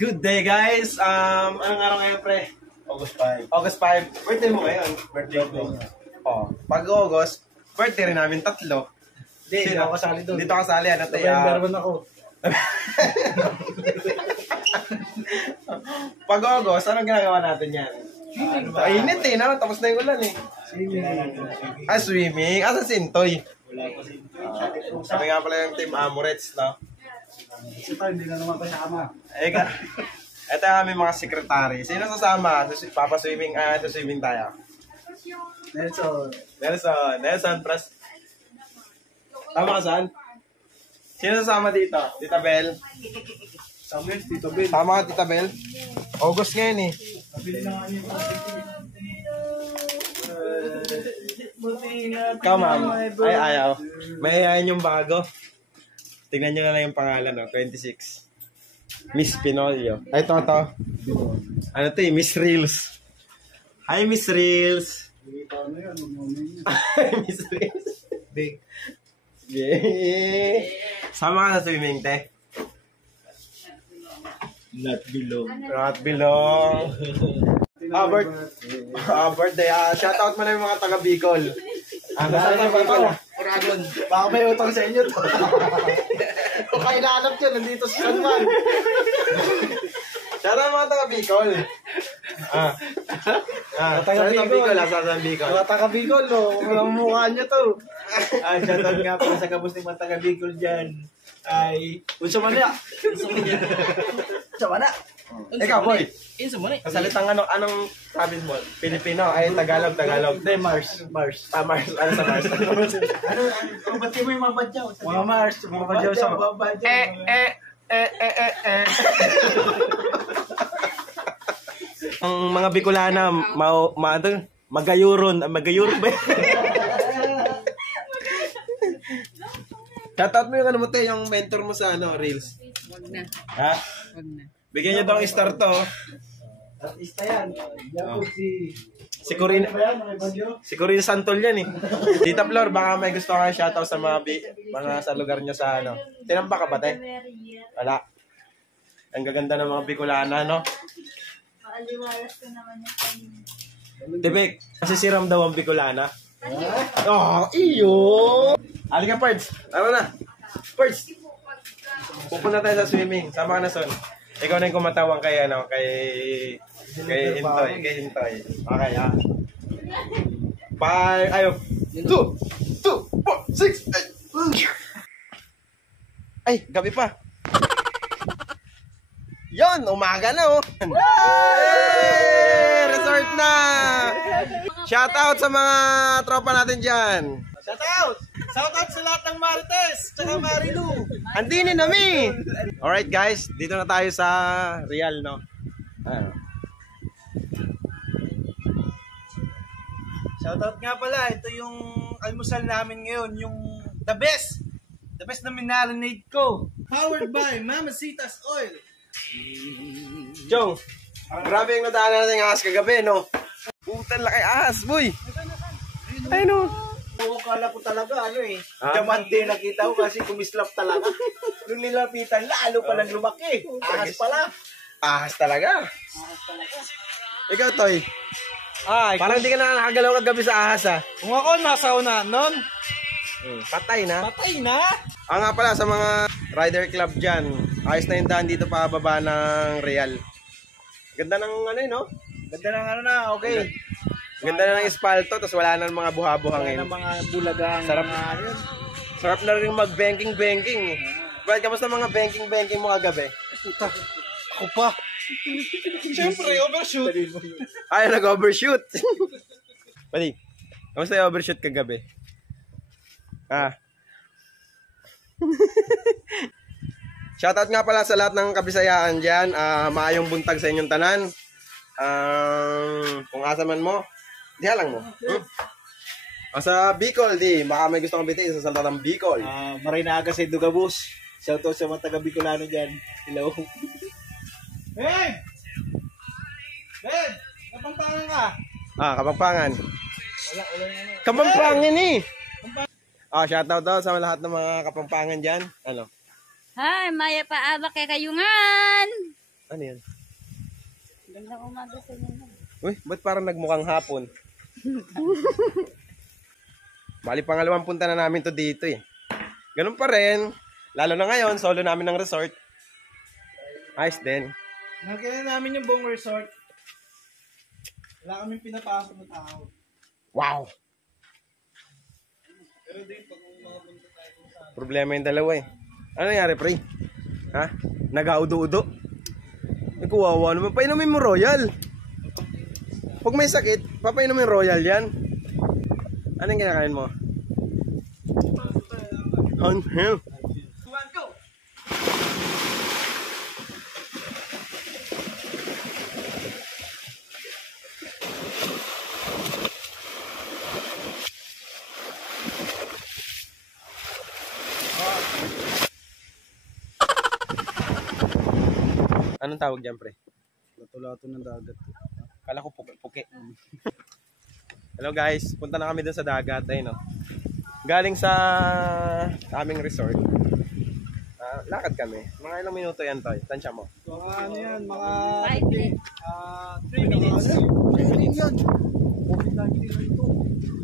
Good day guys! Anong araw ngayon pre? August 5. August 5. Birthday mo ngayon? Birthday ko. Oh, pag August, birthday rin namin tatlo. Hindi ako kasali doon. Dito kasali, ano tayo? November 1 ako. Pag August, anong ginagawa natin yan? Init eh, no? Tapos na yung ulan eh. Swimming. Swimming? Asa si Intoy? Wala pa si Sabi nga pala yung team Amorets, no? Ito, hindi na naman kasama. Eka, ito yung aming mga sekretary. Sino sasama? Papaswimming, swimming tayo. Nelson, pras. Tama ka saan? Sino sasama dito? Tita Bel? Samuel, Tito Bill. Tama ka, Tita Bel? August ngayon eh. Nabili na nga niyo. Ikaw, ma'am. Ay, ayaw. May ayayin yung bago. Tingnan nyo na lang yung pangalan, no? 26. Miss Pinolio. Ay, ito. Ano to eh? Miss Reels. Hi, Miss Reels. Hi, Miss Reels. Big. Yeah. Sama ka sa swimming, te. Not below. Not belong. Birthday. Shoutout mo na yung mga taga Bicol. Saan taga Bicol? Dragon. Baka may utang sa inyo to. Kung kailanap yun, nandito sa San Juan. Shoutout mga taga Bicol. Taga Bicol. Sa Bicol. Mga taga Bicol, no? Walang mukha nyo to. Shoutout nga pala sa kabus ng mga taga Bicol dyan. Ay, unsa man ya? Unsa man na? Ikaw, boy. Insa mo ni? Kasalitang anong province mo? Pilipino, ay Tagalog. Hindi, Mars. Mars. Ano sa Mars? Ba't mo yung mga badyaw? Mga Mars, mga badyaw sa mga badyaw. Ang mga Bicolana, magayuron ba? Shoutout mo yung ano mo te, yung mentor mo sa Reels. Wag na. Ha? Wag na. Bigyan niyo daw ang star to. Artista yan. Yan po Si Corina Santol yan eh. Tita Flor, baka may gusto ka shoutout sa mga sa lugar niyo sa ano. Tinampa ka ba te? Wala. Ang gaganda ng mga Bicolana, no? Maaliwalas ko naman yung kanina. Tibik, kasi siram daw ang Bicolana. Oh, iyo! Halika, Pards. Ano na? Pards! Pupunta tayo sa swimming. Sama ka na, Son. Ikaw na yung kumatawang kay Intoy. Okay, ha? 5, 2, 4, 6, 8. Ay, gabi pa. Yon, umaga na, oh. Hey! Resort na! Shout out sa mga tropa natin dyan. Shout out! Shout out sa lahat ng Marites! Tsaka Marilu! Andinin nami! Alright guys, dito na tayo sa Real, no? Shout out nga pala, ito yung almusal namin ngayon, yung the best na minarinade ko. Powered by Mamacita's Oil. Jong, grabe yung nadaanan natin ahas kagabi, no? Putan laki ahas, boy! Ay, no? Oo, kala ko talaga, diamante nakita ko kasi kumislap talaga. Nung nilapitan, lalo palang lumaki. Ahas pala. Ahas talaga. Ikaw, Toy. Parang di ka na nakagalaw kagabi sa ahas, ha? Kung ako nasa una nun, Patay na. patay na. Nga pala sa mga rider club dyan, ayos na yung daan dito pa baba ng Real. Ganda ng no? Ganda ng okay. Ganda na ng espalto, tapos wala na ng mga buha-buhangin. Wala ng mga bulagang. Sarap na rin mag-banking. Brad, kamusta mga banking mo kagabi? Puta, ako pa. Siyempre, overshoot. Ay, nag-overshoot. Pali, kamusta yung overshoot kagabi? Shoutout nga pala sa lahat ng Kabisayaan dyan. Maayong buntag sa inyong tanan. Kung asa man mo, di halang mo. Sa Bicol, baka may gusto kong bitin sa salta ng Bicol. Marinaga sa Dugabus. Shoutout sa mga taga Bicolano dyan. Hello. Hey! Ben! Kapampangan ka? Kapampangan. Wala na. Kapampangan eh! Shoutout daw sa lahat ng mga Kapampangan dyan. Hi, Maya Paaba kay Kayungan. Ano yan? Gandang umaga sa inyo. Uy, ba't parang nagmukhang hapon? Bali, pangalawang punta na namin to dito eh. Ganun pa rin. Lalo na ngayon, solo namin ng resort. Ayos din. Nagkaya namin yung buong resort. Wala kaming pinapasok na tao. Wow! Pero din, pag makapunta tayo sa... Problema yung dalawa eh. Ano nangyari, pre? Ha? Nag-audo-udo? Kuwawa naman. Painumin mo Royal. Pag may sakit, papainumin Royal yan. Anong kinakain mo? Unhealth. Anong tawag dyan, pre? Lato-lato ng dagat. Kala ko puki. Hello guys, punta na kami dun sa dagat. Ayun, no? Galing sa aming resort. Lakad kami. Mga ilang minuto yan, Toy. Tansya mo. Mga ano yan, mga... 5 minutes. 3 minutes yan.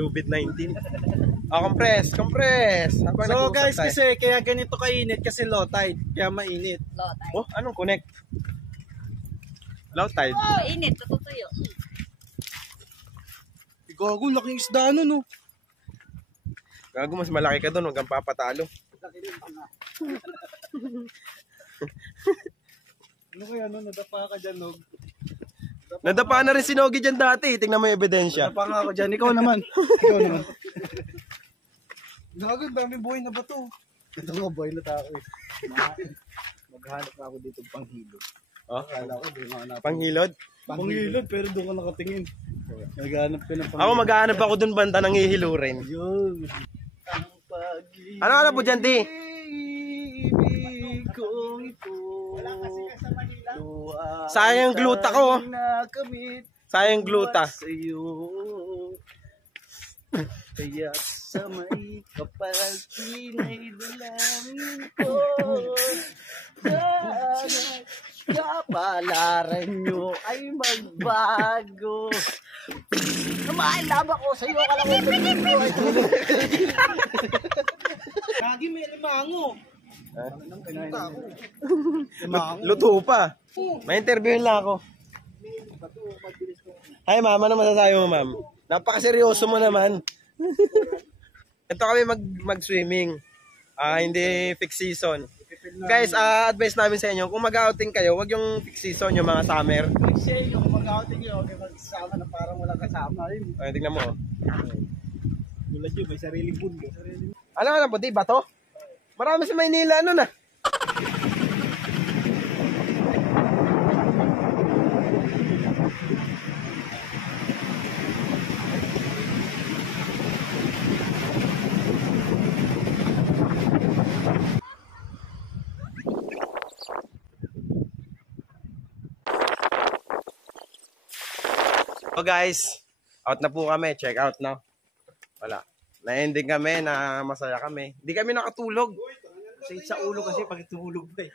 Lubid-19. Compress. Habang So nag-uusap guys, tayo. kasi kaya ganito kainit kasi low tide. Kaya mainit. Low tide. Oh, anong connect? Low tide. Oh, init. Tututuyo. Gago, laking isda ano, no? Gago, mas malaki ka doon. Huwag kang papatalo. Ano kaya, no? Nadapa ka dyan, no? Nadapa na rin si Nogi dyan dati. Tingnan mo yung ebidensya. Nadapa nga ako dyan. Ikaw naman. Ikaw naman. Gago, daming buhay na ba to? Ito nga, buhay na tao eh. Maghanap na ako dito panghilod. Oh? Akala ko, doon ako hanap. Panghilod? Panghilod, pero doon ka nakatingin. Naghanap ka ng Ako maghahanap ako doon banda ng hihilurin. Yun. Ang pag-ibig Ano po dyan, Ti? kong ito. Wala kasi ka sa Manila. Sayang gluta ko. Nakamit Sayang gluta. sa'yo. Kaya sa may kapal kinay dalangin ko. Sana kapalaran nyo ay magbago. Namahilab ako sa iyo, kala ko Kagi may limango. Luto pa. May interviewin lang ako. Hi ma'am, ano masasabi mo ma'am? Napakaseryoso mo naman. Ito kami mag-swimming. Hindi fixed season. Guys, advice namin sa inyo, kung mag-outing kayo, wag yung fixed season, yung mga summer. Kasi yung mag-outing nyo, okay magsama na parang walang kasama. Ay, tingnan mo. Tulad yun, may sariling bundo. Alam ka na po, di ba to? Marami sa Maynila, ano na? So guys, out na po kami. Check out na. Wala. Na-ending kami, na masaya kami. Hindi kami nakatulog. Kasi sa ulo kasi pag tumulog pa eh.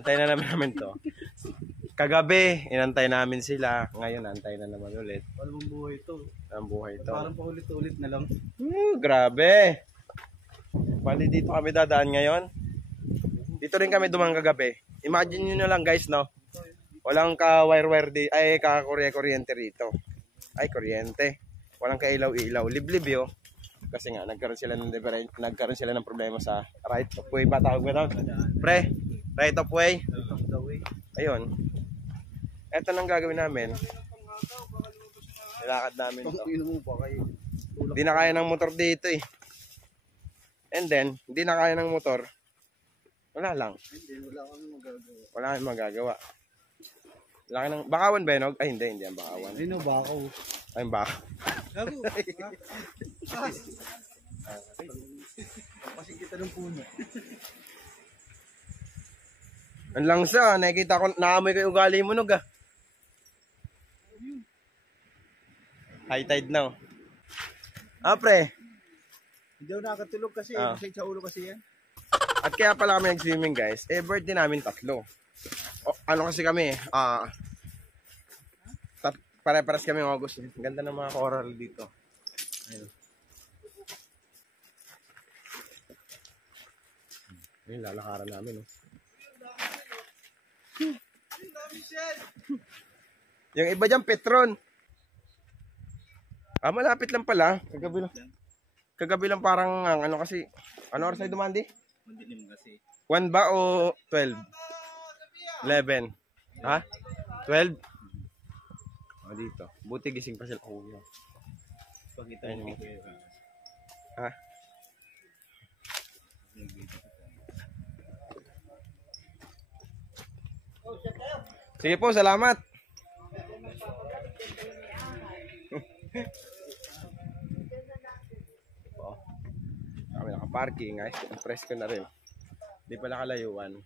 Antay na naman to. Kagabi, inantay namin sila. Ngayon, antay na naman ulit. Walang buhay ito. Ang buhay to. Parang paulit-ulit na lang. Grabe. Bali, dito kami dadaan ngayon. Dito rin kami dumang kagabi. Imagine nyo na lang guys, no? Walang ka-wire-wire di, ay ka-kuryente rito. Ay, kuryente. Walang ka-ilaw-ilaw. Liblib yun. Kasi nga, nagkaroon sila ng problema sa right of way. Ba tawag ba ito? Pre, right of way. Ayun. Ito nang gagawin namin. Nilakad namin ito. Hindi na kaya ng motor dito eh. And then, hindi na kaya ng motor. Wala lang. Wala kang magagawa. Laki ng bakawan ba yun? Ay, hindi ang bakawan. Ay, no, bakaw. Ay, baka. Gago. Kasi kita ng puno. Ang langsa, nakikita ko, naamoy ko yung ugali mo, Nog, ah. High tide now. Pre. Hindi ako nakatulog kasi. Ah. Masakit sa ulo kasi yan. At kaya pala kami nag-swimming guys, birthday namin 3. Ano kasi kami, pare-pares kami ng August. Ang ganda ng mga coral dito. Ayun. Ayun, lalakaran namin. Yung iba dyan, Petron. Malapit lang pala. Kagabi lang parang, ano kasi, ano oras tayo dumandi? Mandilim kasi. 1 ba o 12? 11. Ha? 12? Dito. Buti gising pa sila. Pakita niyo ko yun. Ha? Sige po, salamat. Kami nakaparking, guys. Ang presko na rin. Di pala kalayuan.